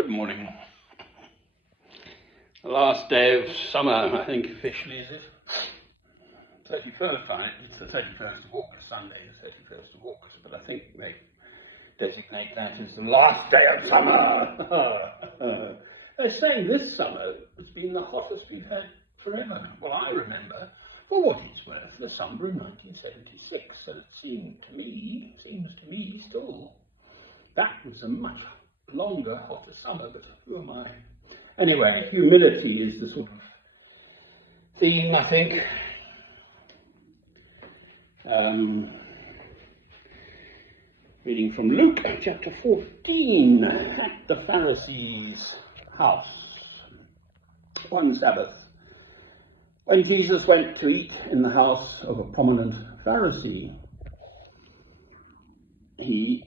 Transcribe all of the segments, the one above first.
Good morning. The last day of summer, I think officially, is it? 31st, right? It's the 31st of August, Sunday, the 31st of August, but I think they designate that as the last day of summer. They're saying this summer has been the hottest we've had forever. Well, I remember, for what it's worth, the summer in 1976, so it seems to me still, that was a much longer, hotter summer, but who am I? Anyway, humility is the sort of theme, I think. Reading from Luke chapter 14, at the Pharisees' house. One Sabbath, when Jesus went to eat in the house of a prominent Pharisee, he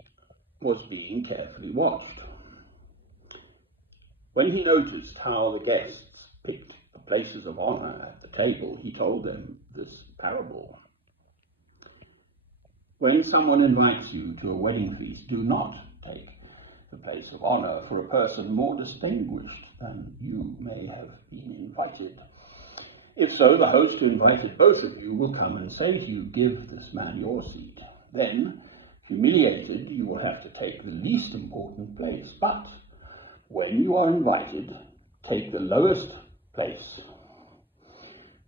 was being carefully watched. When he noticed how the guests picked the places of honor at the table, he told them this parable. When someone invites you to a wedding feast, do not take the place of honor for a person more distinguished than you may have been invited. If so, the host who invited both of you will come and say to you, "Give this man your seat." Then, humiliated, you will have to take the least important place. But when you are invited, take the lowest place,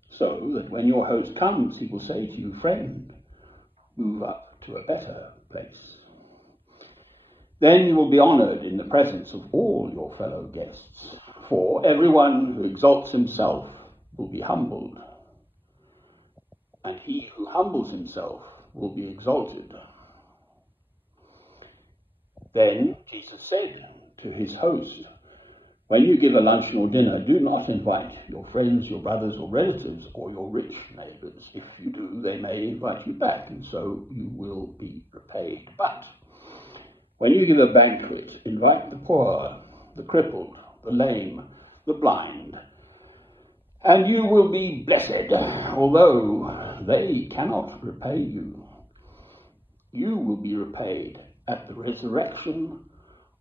so that when your host comes, he will say to you, "Friend, move up to a better place." Then you will be honored in the presence of all your fellow guests, for everyone who exalts himself will be humbled, and he who humbles himself will be exalted. Then Jesus said to his host, "When you give a luncheon or dinner, do not invite your friends, your brothers or relatives, or your rich neighbors. If you do, they may invite you back, and so you will be repaid. But when you give a banquet, invite the poor, the crippled, the lame, the blind, and you will be blessed, although they cannot repay you. You will be repaid at the resurrection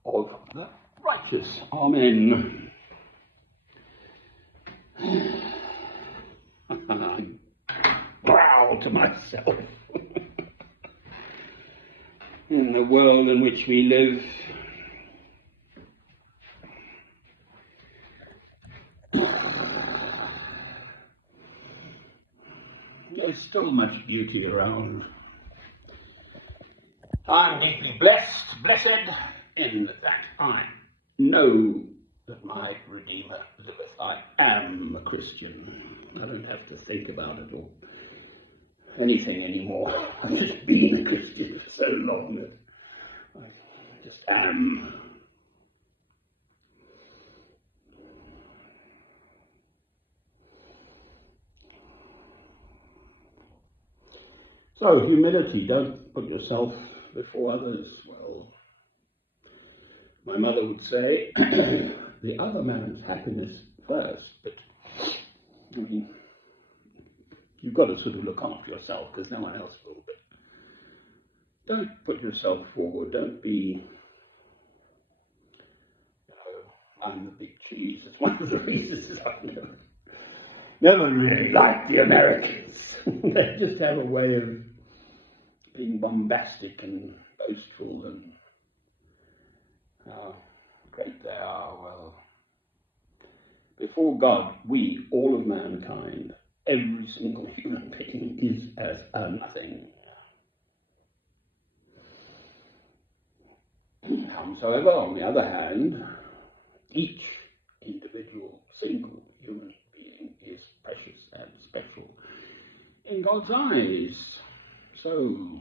of the righteous." Amen. I growl to myself. In the world in which we live, there's still much beauty around. I'm deeply blessed in that I know that my Redeemer liveth. I am a Christian. I don't have to think about it or anything anymore. I've just been a Christian for so long that I just am. So, humility, don't put yourself before others. Well, my mother would say, the other man's happiness first, but I mean, you've got to sort of look after yourself because no one else will. But don't put yourself forward. Don't be, I'm the big cheese. It's one of the reasons I've never really liked the Americans. They just have a way of being bombastic and boastful and how great they are. Well, before God, we, all of mankind, every single human being is as a nothing. However, on the other hand, each individual single human being is precious and special in God's eyes. So,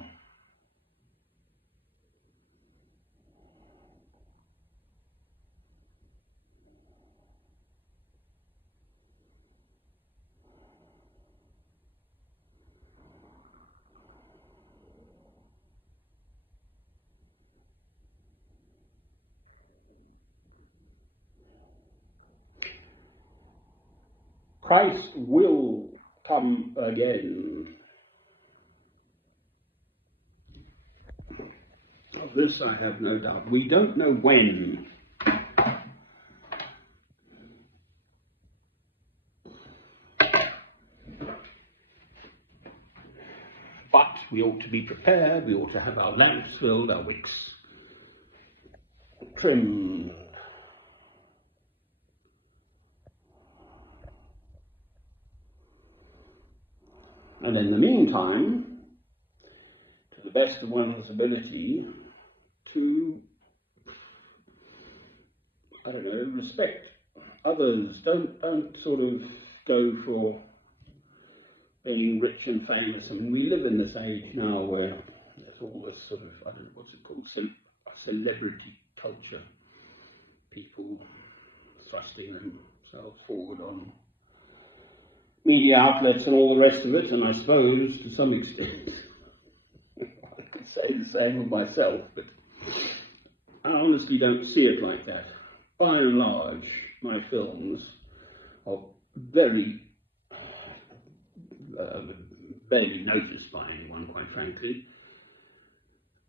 Christ will come again. Of this I have no doubt. We don't know when, We ought to be prepared, we ought to have our lamps filled, our wicks trimmed. And in the meantime, to the best of one's ability, to, respect others. Don't sort of go for being rich and famous. I mean, we live in this age now where there's all this sort of, what's it called, celebrity culture. People thrusting themselves forward on media outlets and all the rest of it, and I suppose to some extent I could say the same of myself, but I honestly don't see it like that. By and large, my films are very barely noticed by anyone, quite frankly.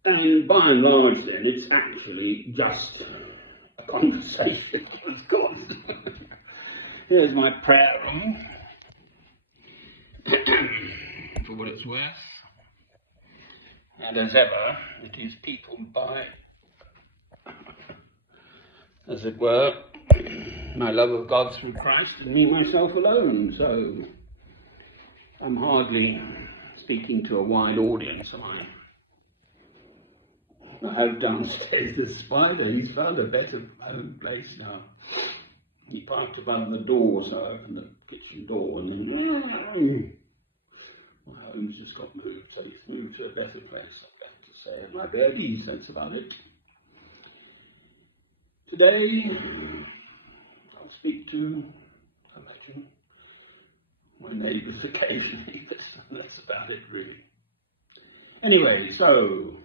And by and large, then, it's actually just a conversation. Of course. Here's my prayer room, for what it's worth. And as ever, it is peopled by, as it were, my love of God through Christ and me, myself alone. So I'm hardly speaking to a wide audience, am I? I have downstairs the spider. He's found a better home place now. He parked above the door, so I opened the kitchen door, and then my home's just got moved, so he's moved to a better place, I've got to say. And my birdies, that's about it. Today, I'll speak to, I imagine, my neighbours occasionally, but that's about it, really. Anyway, so,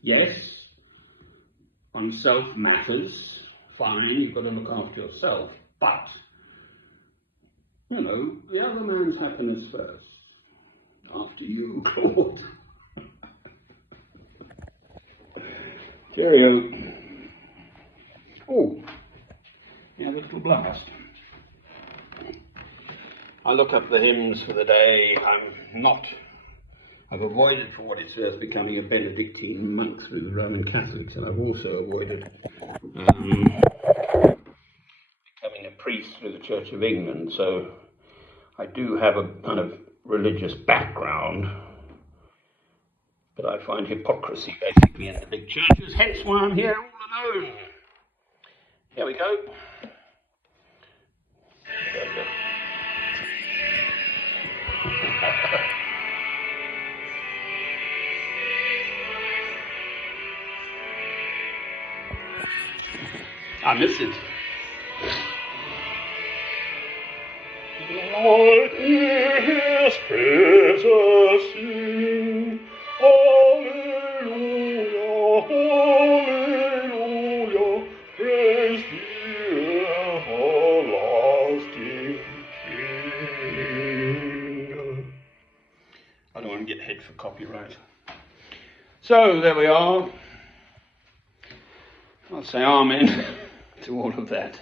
yes, oneself matters, fine, you've got to look after yourself, but, the other man's happiness first. After you, Claude. Cheerio. Oh, yeah, the little blast. I look up the hymns for the day. I've avoided, for what it's worth, becoming a Benedictine monk through the Roman Catholics, and I've also avoided becoming a priest through the Church of England. So I do have a kind of religious background, but I find hypocrisy basically in the big churches, hence why I'm here all alone. Here we go. I miss it. Lord, hear his praises sing. Hallelujah, hallelujah, praise the everlasting King. I don't want to get hit for copyright. So, there we are. I'll say amen to all of that.